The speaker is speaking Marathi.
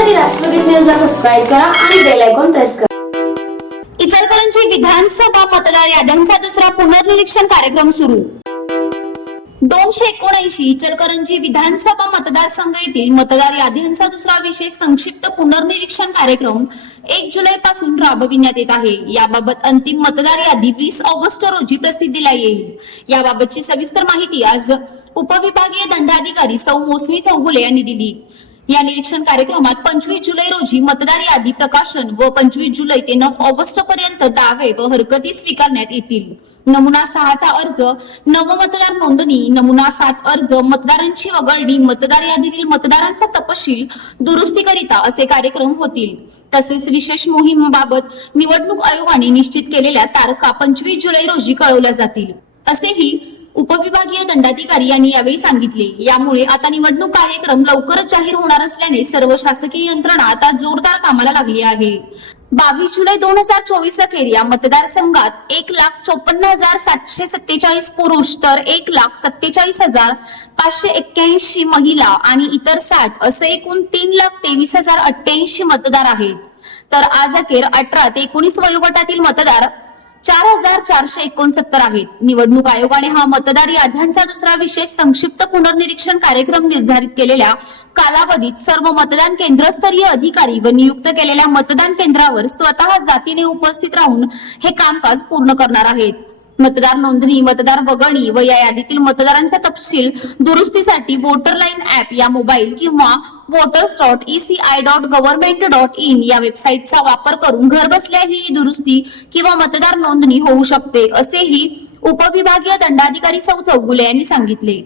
बातम्यांसाठी राष्ट्रगीत न्यूजला सबस्क्राईब करा आणि बेल आयकॉन प्रेस करा. इचलकरंजी विधानसभा मतदार याद्यांचा दुसरा पुनर्निरीक्षण कार्यक्रम सुरू. दोनशे एकोणऐंशी इचलकरंजी विधानसभा मतदारसंघ येथील मतदार याद्यांचा दुसरा विशेष संक्षिप्त पुनर्निरीक्षण कार्यक्रम एक जुलै पासून राबविण्यात येत आहे. याबाबत अंतिम मतदार यादी वीस ऑगस्ट रोजी प्रसिद्धीला येईल. याबाबतची सविस्तर माहिती आज उपविभागीय दंडाधिकारी सौ मोसमी चौगुले यांनी दिली. या निरीक्षण कार्यक्रमात पंचवीस जुलै रोजी मतदार यादी प्रकाशन व पंचवीस जुलै ते नऊ ऑगस्ट पर्यंत दावे व हरकती स्वीकारण्यात येतील. नमुना सहाचा अर्ज नवमतदार नोंदणी नमुना सात अर्ज मतदारांची वगळणी मतदार यादीतील मतदारांचा तपशील दुरुस्तीकरिता असे कार्यक्रम होतील. तसेच विशेष मोहिमेबाबत निवडणूक आयोगाने निश्चित केलेल्या तारखा पंचवीस जुलै रोजी कळवल्या जातील. असेही उपविभागीय दंडाधिकारी यांनी यावेळी सांगितले. यामुळे आता निवडणूक कार्यक्रम लवकरच जाहीर होणार असल्याने सर्व शासकीय यंत्रणा आता जोरदार कामाला लागली आहे. बावीस जुलै दोन हजार चोवीस अखेर या मतदारसंघात एक लाख चोपन्न हजार सातशे सत्तेचाळीस पुरुष तर एक लाख सत्तेचाळीस हजार पाचशे एक्क्याऐंशी महिला आणि इतर साठ असे एकूण तीन लाख तेवीस हजार अठ्ठ्याऐंशी मतदार आहेत. तर आज अखेर अठरा ते एकोणीस वयोगटातील मतदार चार हजार चारशे एकोणसत्तर आहेत. निवडणूक आयोगाने हा मतदार याद्यांचा दुसरा विशेष संक्षिप्त पुनर्निरीक्षण कार्यक्रम निर्धारित केलेल्या कालावधीत सर्व मतदान केंद्रस्तरीय अधिकारी व नियुक्त केलेल्या मतदान केंद्रावर स्वतः जातीने उपस्थित राहून हे कामकाज पूर्ण करणार आहेत. मतदार नोंदणी मतदार वगळणी व या यादीतील मतदारांचा तपशील दुरुस्तीसाठी वोटर लाईन ऍप या मोबाईल किंवा voters dot ECI dot government dot in या वेबसाईटचा वापर करून घरबसल्या ही दुरुस्ती किंवा मतदार नोंदणी होऊ शकते असेही उपविभागीय दंडाधिकारी सौ चौगुले यांनी सांगितले.